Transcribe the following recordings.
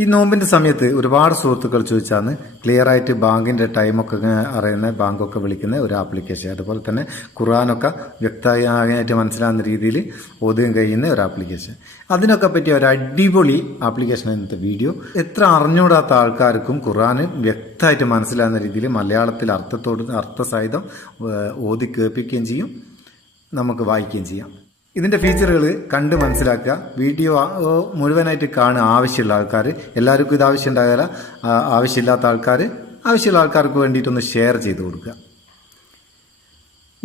ഈ നോമ്പിന്റെ സമയത്ത് ഒരുപാട് സുഹൃത്തുക്കൾ ചോദിച്ചാണ് ക്ലിയർ ആയിട്ട് ബാങ്കിന്റെ ടൈമൊക്കെ അറിയുന്ന ബാങ്കൊക്കെ വിളിക്കുന്ന ഒരു ആപ്ലിക്കേഷൻ. അതുപോലെ തന്നെ ഖുർആനൊക്കെ വ്യക്തമായിട്ട് മനസ്സിലാകുന്ന രീതിയിൽ ഓതുകയും കഴിയുന്ന ഒരു ആപ്ലിക്കേഷൻ. അതിനൊക്കെ പറ്റിയ ഒരു അടിപൊളി ആപ്ലിക്കേഷൻ ഇന്നത്തെ വീഡിയോ. എത്ര അറിഞ്ഞുകൂടാത്ത ആൾക്കാർക്കും ഖുർആന് വ്യക്തമായിട്ട് മനസ്സിലാകുന്ന രീതിയിൽ മലയാളത്തിൽ അർത്ഥസഹിതം ഓതി കേൾപ്പിക്കുകയും ചെയ്യും, നമുക്ക് വായിക്കുകയും ചെയ്യാം. ഇതിന്റെ ഫീച്ചറുകൾ കണ്ട് മനസ്സിലാക്കുക. വീഡിയോ മുഴുവനായിട്ട് കാണുക. ആവശ്യമുള്ള ആൾക്കാർ, എല്ലാവർക്കും ഇത് ആവശ്യം ഉണ്ടാകില്ല. ആവശ്യമുള്ള ആൾക്കാർക്ക് വേണ്ടിയിട്ടൊന്ന് ഷെയർ ചെയ്ത് കൊടുക്കുക.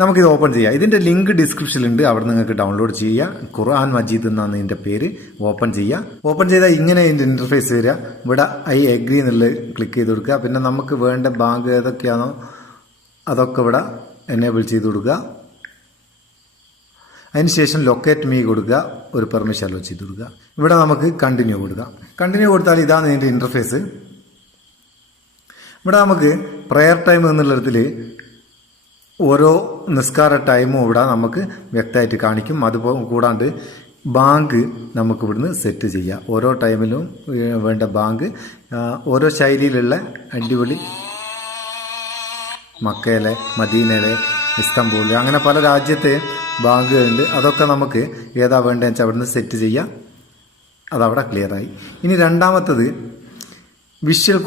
നമുക്കിത് ഓപ്പൺ ചെയ്യാം. ഇതിന്റെ ലിങ്ക് ഡിസ്ക്രിപ്ഷനിലുണ്ട്, അവിടെ നിങ്ങൾക്ക് ഡൗൺലോഡ് ചെയ്യുക. ഖുർആൻ മജീദ് എന്നാണ് ഇതിന്റെ പേര്. ഓപ്പൺ ചെയ്യുക. ഓപ്പൺ ചെയ്താൽ ഇങ്ങനെ ഇതിന്റെ ഇന്റർഫേസ് വരിക. ഇവിടെ ഐ എഗ്രി എന്നുള്ളത് ക്ലിക്ക് ചെയ്ത് കൊടുക്കുക. പിന്നെ നമുക്ക് വേണ്ട ബാങ്ക് ഏതൊക്കെയാണോ അതൊക്കെ ഇവിടെ എനേബിൾ ചെയ്ത് കൊടുക്കുക. അതിനുശേഷം ലൊക്കേറ്റ് മീ കൊടുക്കുക, ഒരു പെർമിഷൻ അലോ ചെയ്ത് കൊടുക്കുക. ഇവിടെ നമുക്ക് കണ്ടിന്യൂ കൊടുക്കുക. കണ്ടിന്യൂ കൊടുത്താൽ ഇതാണ് ഇതിൻ്റെ ഇൻ്റർഫേസ്. ഇവിടെ നമുക്ക് പ്രെയർ ടൈം എന്നുള്ളതിൽ ഓരോ നിസ്കാര ടൈമും ഇവിടെ നമുക്ക് വ്യക്തമായിട്ട് കാണിക്കും. അതുപോലെ കൂടാണ്ട് ബാങ്ക് നമുക്ക് ഇവിടുന്ന് സെറ്റ് ചെയ്യാം. ഓരോ ടൈമിലും വേണ്ട ബാങ്ക് ഓരോ ശൈലിയിലുള്ള അടിപൊളി മക്കയിലെ, മദീനയിലെ, ഇസ്താംബൂളിൽ, അങ്ങനെ പല രാജ്യത്തെ ബാങ്കുകളുണ്ട്. അതൊക്കെ നമുക്ക് ഏതാ വേണ്ടതെന്ന് വെച്ചാൽ അവിടുന്ന് സെറ്റ് ചെയ്യാം. അതവിടെ ക്ലിയറായി. ഇനി രണ്ടാമത്തത് വിഷ്വൽ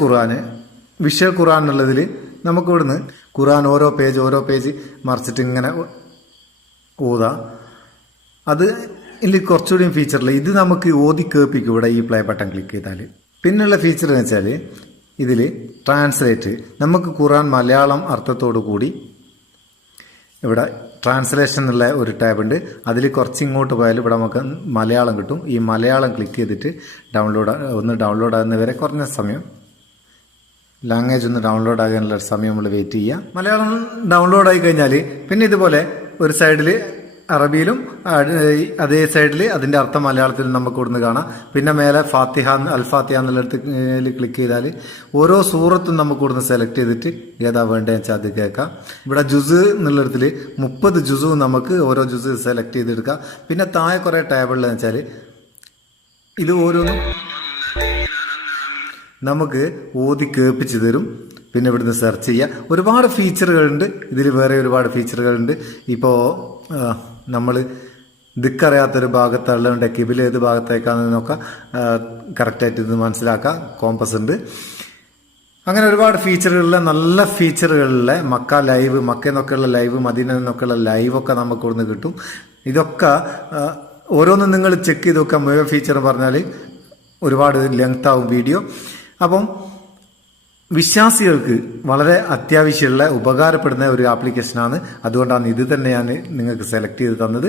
ഖുർആൻ എന്നുള്ളതിൽ നമുക്ക് ഇവിടുന്ന് ഖുർആൻ ഓരോ പേജ് മറിച്ചിട്ട് ഇങ്ങനെ ഓതാം. അത് ഇതിൽ കുറച്ചുകൂടിയും ഫീച്ചറില്ല. ഇത് നമുക്ക് ഓതി കേൾപ്പിക്കും ഇവിടെ ഈ പ്ലേ ബട്ടൺ ക്ലിക്ക് ചെയ്താൽ. പിന്നുള്ള ഫീച്ചർ എന്ന് വെച്ചാൽ ഇതിൽ ട്രാൻസ്ലേറ്റ്, നമുക്ക് ഖുർആൻ മലയാളം അർത്ഥത്തോടു കൂടി ഇവിടെ ട്രാൻസ്ലേഷൻ എന്നുള്ള ഒരു ടാബ് ഉണ്ട്. അതിൽ കുറച്ച് ഇങ്ങോട്ട് പോയാൽ ഇവിടെ നമുക്ക് മലയാളം കിട്ടും. ഈ മലയാളം ക്ലിക്ക് ചെയ്തിട്ട് ഡൗൺലോഡ് ആകുന്നവരെ കുറഞ്ഞ സമയം, ലാംഗ്വേജ് ഒന്ന് ഡൗൺലോഡ് ആകാനുള്ള സമയം നമ്മൾ വെയിറ്റ് ചെയ്യുക. മലയാളം ഡൗൺലോഡ് ആയി കഴിഞ്ഞാൽ പിന്നെ ഇതുപോലെ ഒരു സൈഡിൽ അറബിയിലും അതേ സൈഡിൽ അതിൻ്റെ അർത്ഥം മലയാളത്തിലും നമുക്ക് ഇവിടുന്ന് കാണാം. പിന്നെ മേലെ അൽ ഫാത്തിഹ എന്നുള്ളിടത്ത് ക്ലിക്ക് ചെയ്താൽ ഓരോ സൂറത്തും നമുക്ക് ഇവിടുന്ന് സെലക്ട് ചെയ്തിട്ട് ഏതാ വേണ്ടതെന്ന് വെച്ചാൽ അത് കേൾക്കാം. ഇവിടെ ജുസ് എന്നുള്ളിടത്തിൽ 30 ജുസും നമുക്ക് ഓരോ ജുസ് സെലക്ട് ചെയ്തെടുക്കാം. പിന്നെ താഴെ കുറേ ടേബിളിലെന്ന് വെച്ചാൽ ഇത് ഓരോന്നും നമുക്ക് ഓതി കേൾപ്പിച്ച് തരും. പിന്നെ ഇവിടുന്ന് സെർച്ച് ചെയ്യുക. ഒരുപാട് ഫീച്ചറുകളുണ്ട് ഇതിൽ, വേറെ ഒരുപാട് ഫീച്ചറുകളുണ്ട്. ഇപ്പോൾ നമ്മൾ ദിക്കറിയാത്തൊരു ഭാഗത്തുള്ളതുകൊണ്ട് കിബില ഏത് ഭാഗത്തേക്കാണെന്നൊക്കെ കറക്റ്റായിട്ട് ഇത് മനസ്സിലാക്കാം. കോമ്പസ് ഉണ്ട്. അങ്ങനെ ഒരുപാട് ഫീച്ചറുകളിലെ നല്ല ഫീച്ചറുകളിലെ മക്കയെന്നൊക്കെയുള്ള ലൈവ്, മദീന എന്നൊക്കെയുള്ള ലൈവൊക്കെ നമുക്ക് ഇവിടുന്ന് കിട്ടും. ഇതൊക്കെ ഓരോന്നും നിങ്ങൾ ചെക്ക് ചെയ്ത് നോക്കാം. മുഴുവൻ ഫീച്ചർ പറഞ്ഞാൽ ഒരുപാട് ലെങ്ത് ആവും വീഡിയോ. അപ്പം വിശ്വാസികൾക്ക് വളരെ അത്യാവശ്യമുള്ള ഉപകാരപ്പെടുന്ന ഒരു ആപ്ലിക്കേഷനാണ്. അതുകൊണ്ടാണ് ഇത് തന്നെ ഞാൻ നിങ്ങൾക്ക് സെലക്ട് ചെയ്ത് തന്നത്.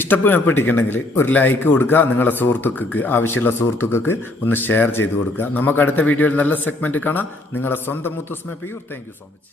ഇഷ്ടപ്പെട്ടിട്ടുണ്ടെങ്കിൽ ഒരു ലൈക്ക് കൊടുക്കുക. നിങ്ങളുടെ ആവശ്യമുള്ള സുഹൃത്തുക്കൾക്ക് ഒന്ന് ഷെയർ ചെയ്ത് കൊടുക്കുക. നമുക്ക് അടുത്ത വീഡിയോയിൽ നല്ല സെഗ്മെന്റ് കാണാം. നിങ്ങളുടെ സ്വന്തം Muthoos Meppayur. Thank you so much.